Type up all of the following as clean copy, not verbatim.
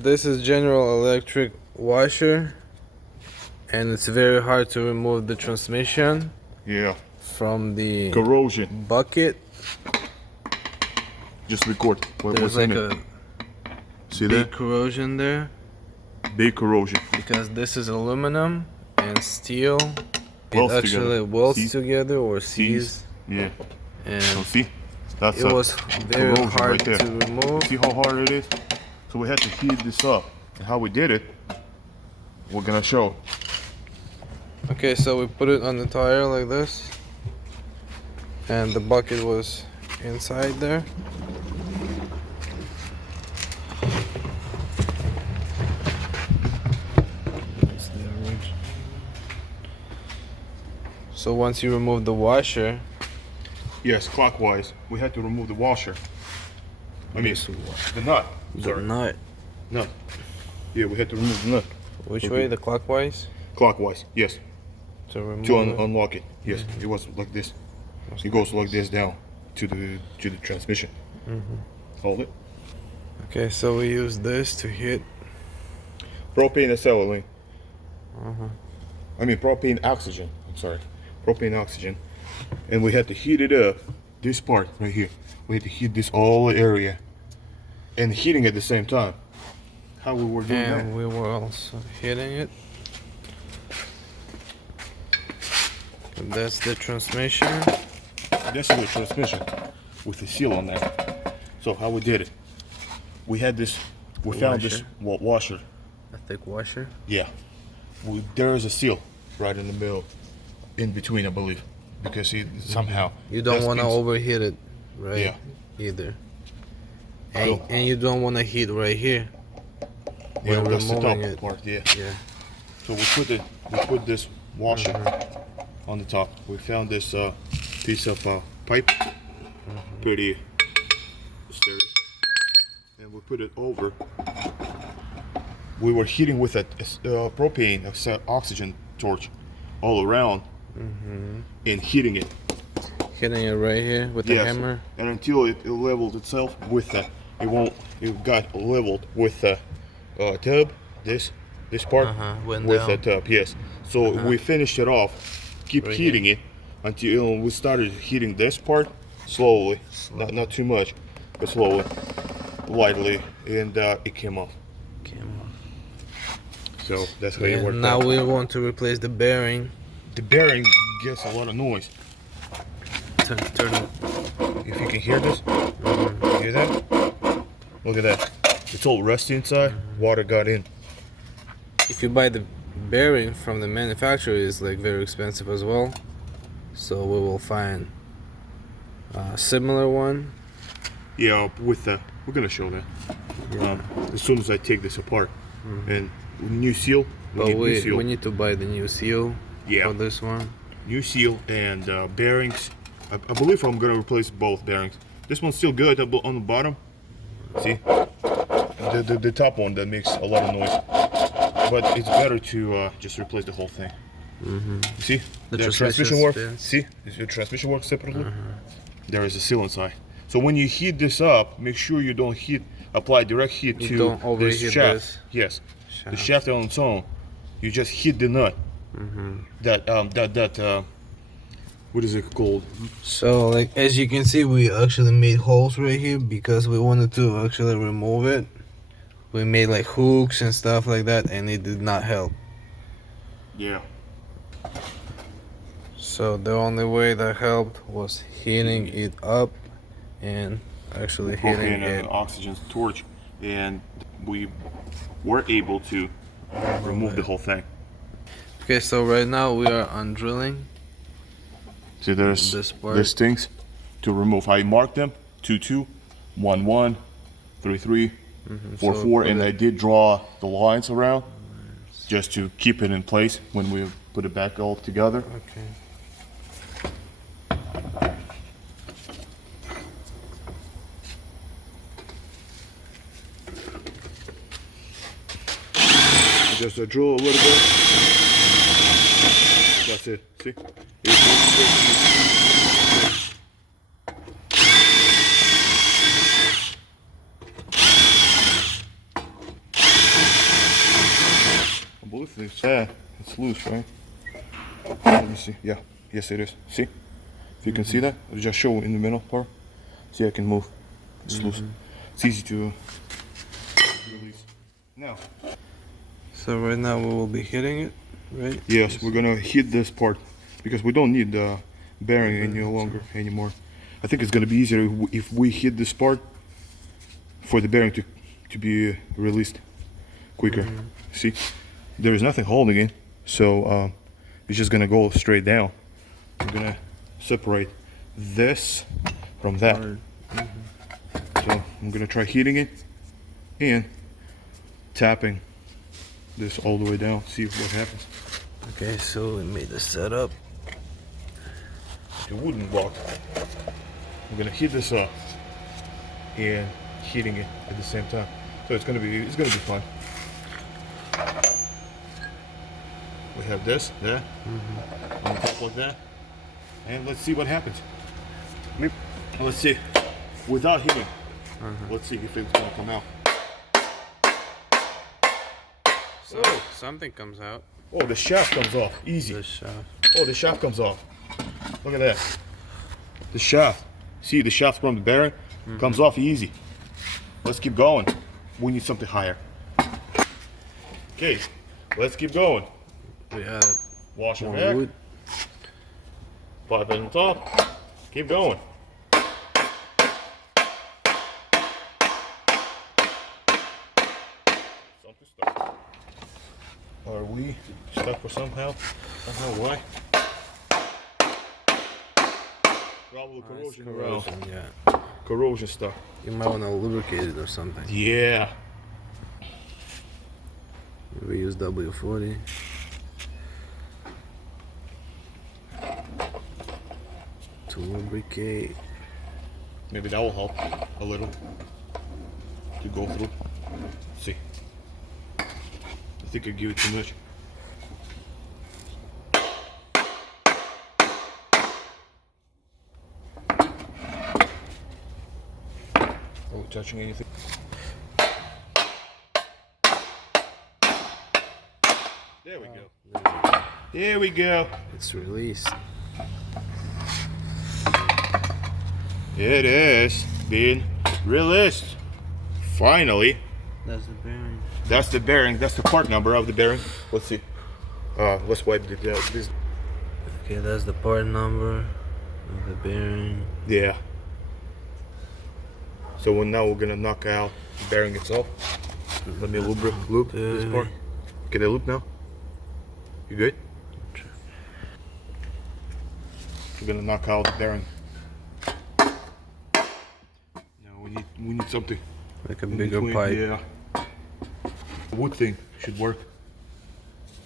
This is General Electric washer, and it's very hard to remove the transmission from the corrosion bucket. Just record There's like a big corrosion there. Big corrosion. Because this is aluminum and steel. Welds it actually welds together or sees. Yeah. And so see, that's it was very hard right to remove. See how hard it is? So we had to heat this up. And how we did it, we're gonna show. Okay, so we put it on the tire like this, and the bucket was inside there. So once you remove the washer, yes, clockwise, we had to remove the washer. I mean, the nut. The nut. Nut. Yeah, we had to remove the nut. Which way? The clockwise? Clockwise, yes. To remove unlock it. Yes, it was like this. It goes like this down to the transmission. Hold it. Okay, so we use this to hit propane acetylene. I mean propane oxygen. I'm sorry, propane oxygen, and we had to heat it up. This part right here, we had to heat this all area, and heating at the same time. How we were doing that? And we were also hitting it. And that's the transmission. That's the transmission with the seal on there. So how we did it? We had this. We found this washer. A thick washer. Yeah. There is a seal right in the middle, in between, I believe, because somehow you don't want to overheat it, right? Yeah. Either. And you don't want to heat right here. Yeah, that's the top part. Yeah. Yeah. So we put this washer on the top. We found this piece of pipe, pretty sturdy, and we put it over. We were heating with a propane oxygen torch all around, and heating it. Hitting it right here with the hammer. And until it leveled itself with the, it got leveled with the tub. This part with the tub. Yes. So we finished it off. Keep heating it until we started heating this part slowly, not too much, but slowly, lightly, and it came off. So that's how it worked now out. we want to replace the bearing. The bearing gets a lot of noise. Turn it. If you can hear this, you hear that? Look at that. It's all rusty inside. Water got in. If you buy the bearing from the manufacturer, it's like very expensive as well. So we will find a similar one. Yeah, with the, we're gonna show that. As soon as I take this apart, and new seal. We need to buy the new seal for this one. New seal and bearings. I believe I'm gonna replace both bearings. This one's still good on the bottom. See, the top one that makes a lot of noise. But it's better to just replace the whole thing. See, the transmission works. See, the transmission works separately. There is a seal inside. So when you heat this up, make sure you don't apply direct heat to this shaft. Yes, the shaft on its own. You just hit the nut. What is it called? So like as you can see, we actually made holes right here because we wanted to actually remove it. We made like hooks and stuff like that, and it did not help. Yeah. So the only way that helped was heating it up and actually hitting it. Oxygen torch, and we were able to remove the whole thing. Okay, so right now we are on drilling. See, there's things to remove. I marked them: 22, 11, 33, 44, and I did draw the lines around just to keep it in place when we put it back all together. Okay. Just drill a little bit. That's it. See? it's loose, right? Let me see. Yeah, yes it is. See? If you can see that, I'll just show in the middle part. See, I can move. It's loose. It's easy to release. Now. So right now we will be hitting it, right? Yes, we're gonna hit this part because we don't need the bearing any longer anymore. I think it's gonna be easier if we hit this part for the bearing to be released quicker. See, there is nothing holding it, so it's just gonna go straight down. I'm gonna separate this from that. So I'm gonna try hitting it and tapping this all the way down, see what happens. Okay, so we made the setup. The wooden block. I'm gonna hit this up and hitting it at the same time. So it's gonna be fun. We have this there on top like that, and let's see what happens. Let's see without hitting. Let's see if it's gonna come out. So something comes out. Oh, the shaft comes off easy. The shaft. Oh, the shaft comes off. Look at that. The shaft. See, the shaft from the bearing comes off easy. Let's keep going. We need something higher. Okay, let's keep going. We add Wash it more back. wood. Pipe on top. Keep going. Something stuck. Are we stuck for somehow? Why? Probably corrosion around. Yeah. Corrosion stuff. You might want to lubricate it or something. Yeah. We use W40. To lubricate. Maybe that will help a little to go through. Let's see. I think I give it too much. Are we touching anything? There we go. There we go. It's released. It is being released. Finally. That's the bearing. That's the bearing. That's the part number of the bearing. Let's see. Let's wipe this. Okay, that's the part number of the bearing. Yeah. So now we're gonna knock out the bearing itself. Let me loop this part. Can I loop now? You good? Sure. We're gonna knock out the bearing. Now we need something Like a in bigger between. pipe. Yeah. The wood thing should work.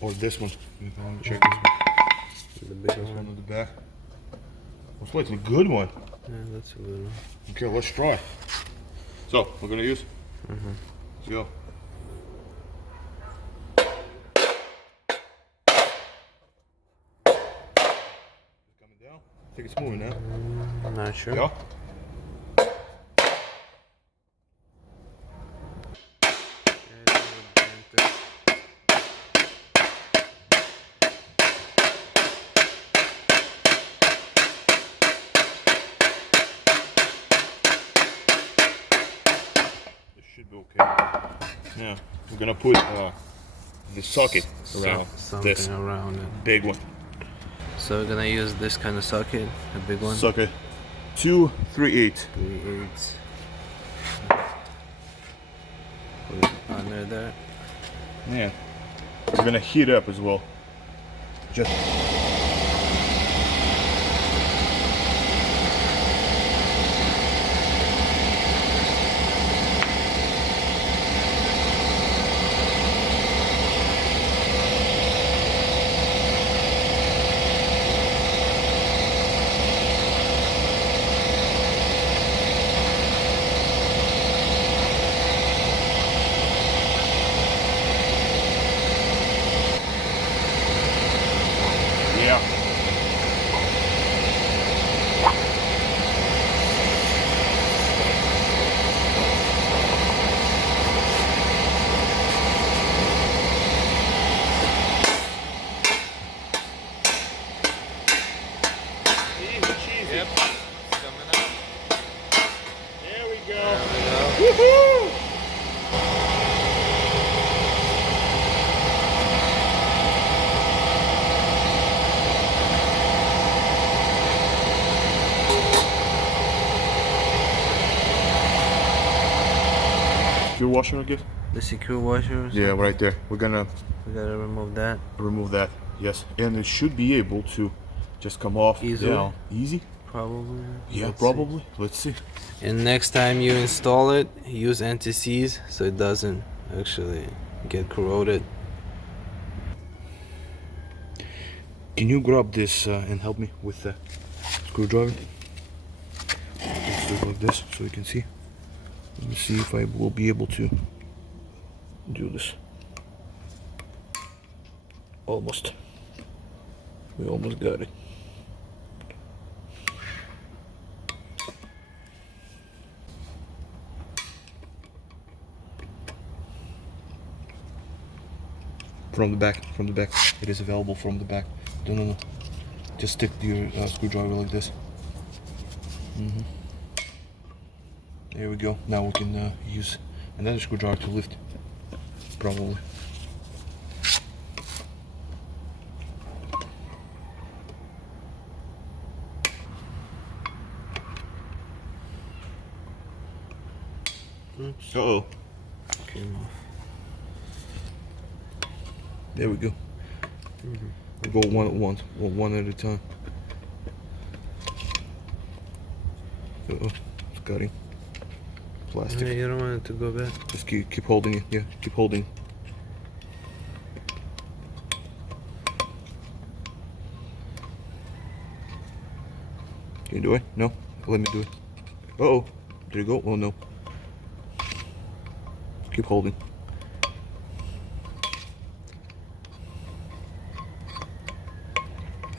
Or this one. If I want to check this one. The bigger This one. one on the back. Most likely a good one. Yeah, that's a good one. Okay, let's try. So we're gonna use. Let's go. It's coming down. I think it's moving now. I'm not sure. Yeah. Should be okay. Now we're gonna put the socket around Something this around it. big one. So we're gonna use this kind of socket, a big one. Socket 238. 3/8. Put it under there. Yeah. We're gonna heat up as well. Just secure washer, I guess. The secure washer. Yeah, right there. We're gonna remove that. remove that. Yes, and it should be able to just come off Easily? down. Easy. Probably. Yeah, Let's probably. see. Let's see. And next time you install it, use anti-seize so it doesn't actually get corroded. Can you grab this and help me with the screwdriver? Let's do it like this so we can see. Let me see if I will be able to do this. Almost. We almost got it. From the back, from the back. It is available from the back. No. Just stick your screwdriver like this. There we go. Now we can use another screwdriver to lift. Probably. Oops. Uh-oh. Came off. There we go. We'll go one at once, one at a time. Uh-oh, it's cutting. Plastic. You don't want it to go back. Just keep holding it. Yeah, keep holding. Can you do it? No? Let me do it. Uh-oh. There you go. Oh, no. Keep holding.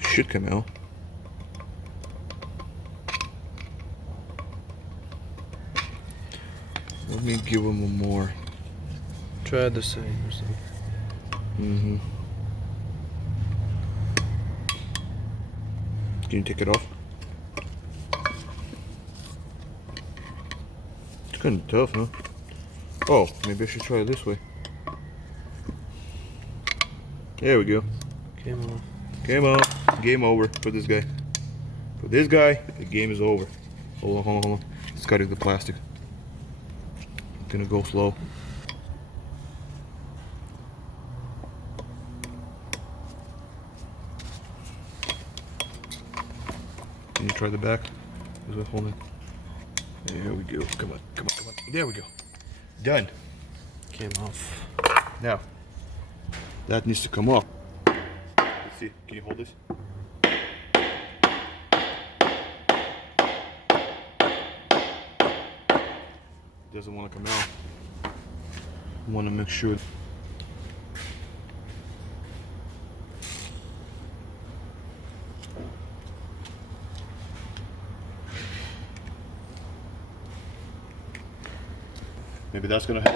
Should come out. Let me give him a more. Try the side or something. Can you take it off? It's kind of tough, huh? Oh, maybe I should try it this way. There we go. Came off. Came on. Game over for this guy. For this guy, the game is over. Hold on. It's cutting the plastic. Gonna go slow. Can you try the back? Is it holding? There we go. Come on. There we go. Done. Came off. Now, that needs to come off. Let's see. Can you hold this? Doesn't want to come out. Want to make sure. Maybe that's gonna help.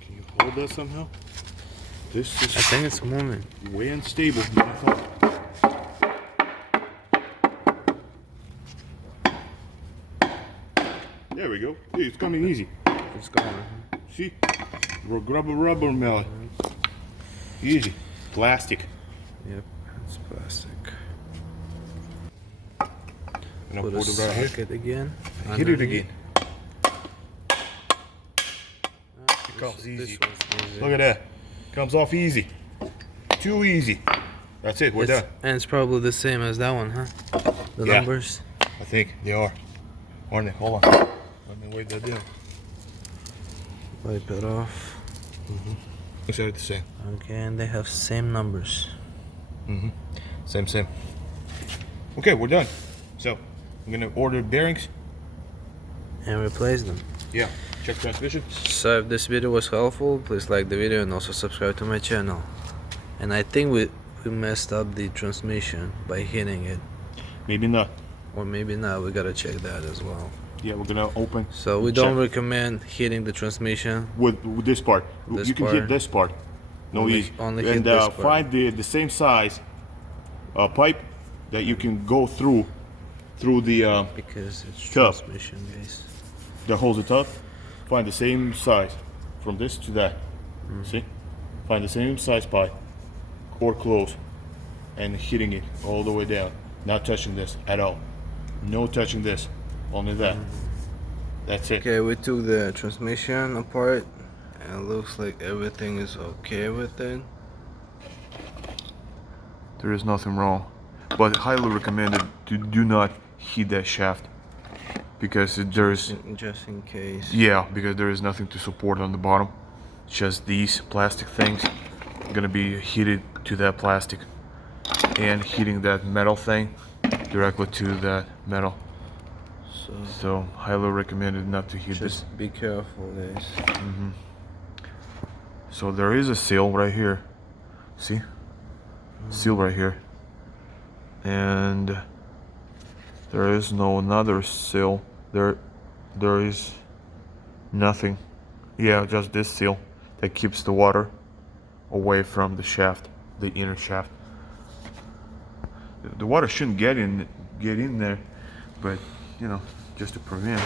Can you hold that somehow? This is. I think it's moving. Way unstable than I thought. There we go. Hey, it's coming easy. It's going. See? Rubber mallet. Easy. Plastic. Yep, it's plastic. And I'll Put put a it right here. socket again. Hit it again. It comes easy. This one's easy. Look at that. Comes off easy. Too easy. That's it. We're done. And it's probably the same as that one, huh? The Yeah. numbers. I think they are. Aren't they? Hold on. Let me wait that down. Wipe it off. Looks like the same. Okay, and they have same numbers. Same. Okay, we're done. So, I'm gonna order bearings. And replace them. Yeah. Check transmission. So if this video was helpful, please like the video and also subscribe to my channel. And I think we messed up the transmission by hitting it. Maybe not. Or maybe not, we gotta check that as well. Yeah, we're gonna open. So we don't recommend hitting the transmission. With this part. This you can part. hit this part. No Only- easy. only hit And this part. find the same size pipe that you can go through the Because it's Tub. transmission based. that holds the tub. Find the same size from this to that. See? Find the same size pipe or close and hitting it all the way down. Not touching this at all. No touching this. Only that. That's it. Okay, we took the transmission apart and it looks like everything is okay with it. There is nothing wrong, but highly recommended to do not heat that shaft because there's Just in case. yeah, because there is nothing to support on the bottom. Just these plastic things gonna be heated to that plastic and heating that metal thing directly to that metal. So highly recommended not to heat this. Just be careful, guys. So there is a seal right here. See? Seal right here. And there is no another seal. There is nothing. Yeah, just this seal that keeps the water away from the shaft, the inner shaft. The water shouldn't get in there, but you know, just to prevent.